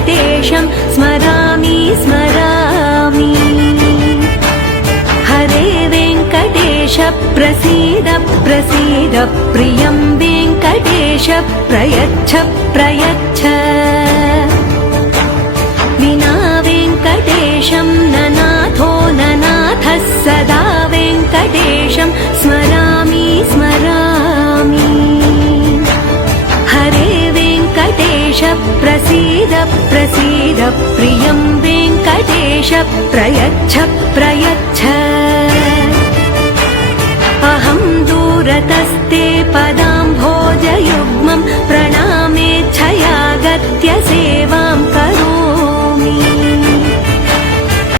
वेङ्कटेशं स्मरामि स्मरामि। हरे वेङ्कटेश प्रसीद प्रसीद प्रियं वेङ्कटेश प्रयच्छ प्रयच्छ। विना वेङ्कटेशं ननाथो ननाथः सदा वेङ्कटेशं स्मरामि स्मरामि। हरे वेङ्कटेश प्रसीद प्रसीद प्रियं वेङ्कटेश प्रयच्छ प्रयच्छ। अहं दूरतस्ते पदा